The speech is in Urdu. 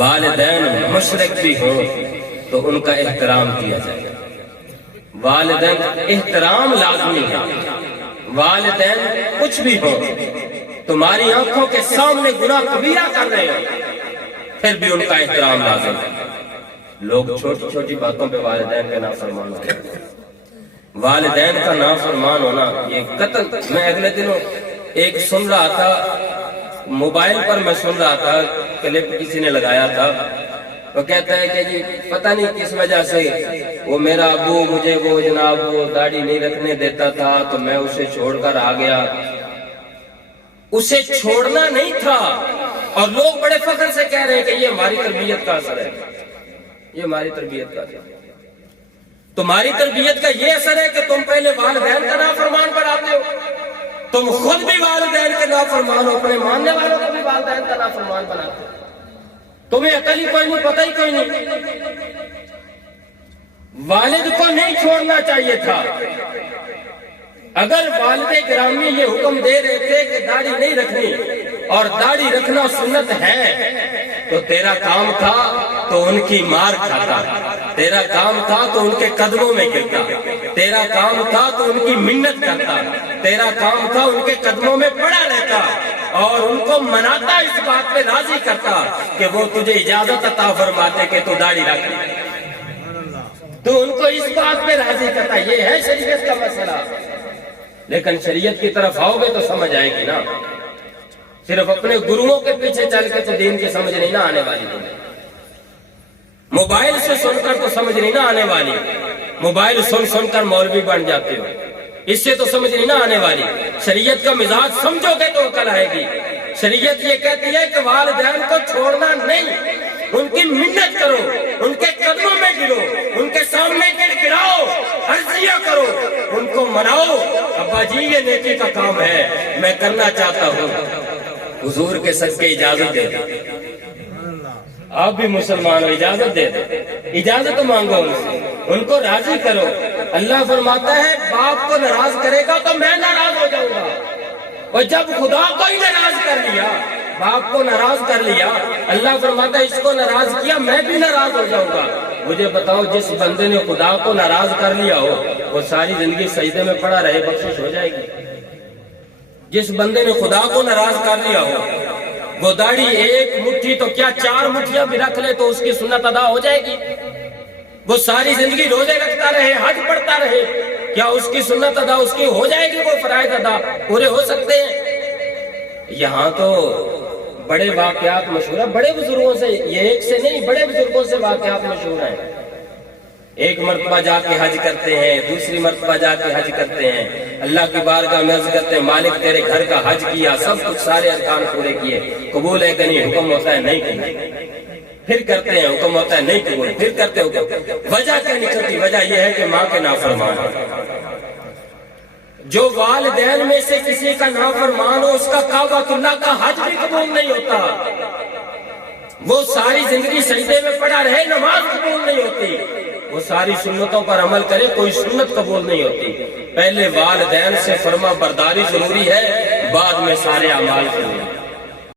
والدین مشرک بھی ہوں تو ان کا احترام کیا جائے. والدین احترام لازمی ہے. والدین کچھ بھی ہو، تمہاری آنکھوں کے سامنے گناہ کبیرہ کر رہے ہو، پھر بھی ان کا احترام لازم ہے. لوگ چھوٹی چھوٹی باتوں پہ والدین کا نافرمان ہوتے ہیں. والدین کا نافرمان ہونا یہ قتل. میں اگلے دنوں ایک سن رہا تھا، موبائل پر میں سن رہا تھا، کلپ کسی نے لگایا تھا. وہ کہتا ہے کہ جی پتہ نہیں کس وجہ سے وہ میرا ابو مجھے وہ جناب وہ داڑھی نہیں رکھنے دیتا تھا تو میں اسے چھوڑ کر آ گیا. اسے چھوڑنا نہیں تھا اور لوگ بڑے فخر سے کہہ رہے ہیں کہ یہ ہماری تربیت کا اثر ہے. یہ ہماری تربیت کا اثر ہے. تمہاری تربیت کا یہ اثر ہے کہ تم پہلے والدین کا نافرمان بناتے ہو. تم خود بھی والدین کے نافرمان ہو، اپنے ماننے والوں کو بھی والدین کا نافرمان بناتے ہو. تمہیں عقل ہی کوئی نہیں، پتہ ہی کوئی نہیں. والد کو نہیں چھوڑنا چاہیے تھا. اگر والد گرامی یہ حکم دے رہے تھے کہ داڑھی نہیں رکھنی اور داڑھی رکھنا سنت ہے تو تیرا کام تھا تو ان کی مار کھاتا، تیرا کام تھا تو ان کے قدموں میں گرتا، تیرا کام تھا تو ان کی منت کرتا، تیرا کام تھا ان کے قدموں میں پڑا رہتا اور ان کو مناتا، اس بات پہ راضی کرتا کہ وہ تجھے اجازت عطا فرماتے کہ تو داڑھی رکھ. تو ان کو اس بات پہ راضی کرتا. یہ ہے شریعت کا مسئلہ. لیکن شریعت کی طرف آؤ گے تو سمجھ آئے گی نا. صرف اپنے گروؤں کے پیچھے چل کے تو دین کی سمجھ نہیں نہ آنے والی. موبائل سے سن کر تو سمجھ نہیں نہ آنے والی. موبائل سن کر مولوی بن جاتے ہو، اس سے تو سمجھ نہیں نہ آنے والی. شریعت کا مزاج سمجھو گے تو عقل آئے گی. شریعت یہ کہتی ہے کہ والدین کو چھوڑنا نہیں، ان کی منت کرو، ان کے قدموں میں گرو، ان کے سامنے گڑگڑاؤ، عرضیاں کرو، ان کو مناؤ. ابا جی یہ نیکی کا کام ہے، میں کرنا چاہتا ہوں، حضور کے صدقے اجازت دے دیں. آپ بھی مسلمان ہو، اجازت دے دیں، اجازت مانگو ان سے، ان کو راضی کرو. اللہ فرماتا ہے باپ کو ناراض کرے گا تو میں ناراض ہو جاؤں گا. اور جب خدا کو ہی ناراض کر لیا، باپ کو ناراض کر لیا، اللہ فرماتا ہے اس کو ناراض کیا میں بھی ناراض ہو جاؤں گا. مجھے بتاؤ جس بندے نے خدا کو ناراض کر لیا ہو وہ ساری زندگی سجدے میں پڑا رہے، بخشش ہو جائے گی؟ جس بندے نے خدا کو ناراض کر لیا ہو وہ داڑھی ایک مٹھی تو کیا 4 مٹھیاں بھی رکھ لے تو اس کی سنت ادا ہو جائے گی؟ وہ ساری زندگی روزے رکھتا رہے، حج پڑھتا رہے، کیا اس کی سنت ادا اس کی ہو جائے گی؟ وہ فرائض ادا پورے ہو سکتے ہیں؟ یہاں تو بڑے واقعات مشہور ہیں بڑے بزرگوں سے، یہ ایک سے نہیں، بڑے بزرگوں سے واقعات مشہور ہیں. ایک مرتبہ جا کے حج کرتے ہیں، دوسری مرتبہ جا کے حج کرتے ہیں، اللہ کی بارگاہ میں عرض کرتے ہیں مالک تیرے گھر کا حج کیا، سب کچھ سارے ارکان پورے کیے، قبول ہے کہ نہیں؟ حکم ہوتا ہے نہیں کرنا. پھر کرتے ہیں، حکم ہوتا ہے نہیں قبول، پھر کرتے ہو. وجہ کیا نکلتی؟ وجہ یہ ہے کہ ماں کے نافرمان. جو والدین میں سے کسی کا نافرمان ہو اس کا کعبۃ اللہ کا حج بھی قبول نہیں ہوتا. وہ ساری زندگی سجدے میں پڑا رہے، نماز قبول نہیں ہوتی. وہ ساری سنتوں پر عمل کرے، کوئی سنت قبول نہیں ہوتی. پہلے والدین سے فرما برداری ضروری ہے، بعد میں سارے اعمال.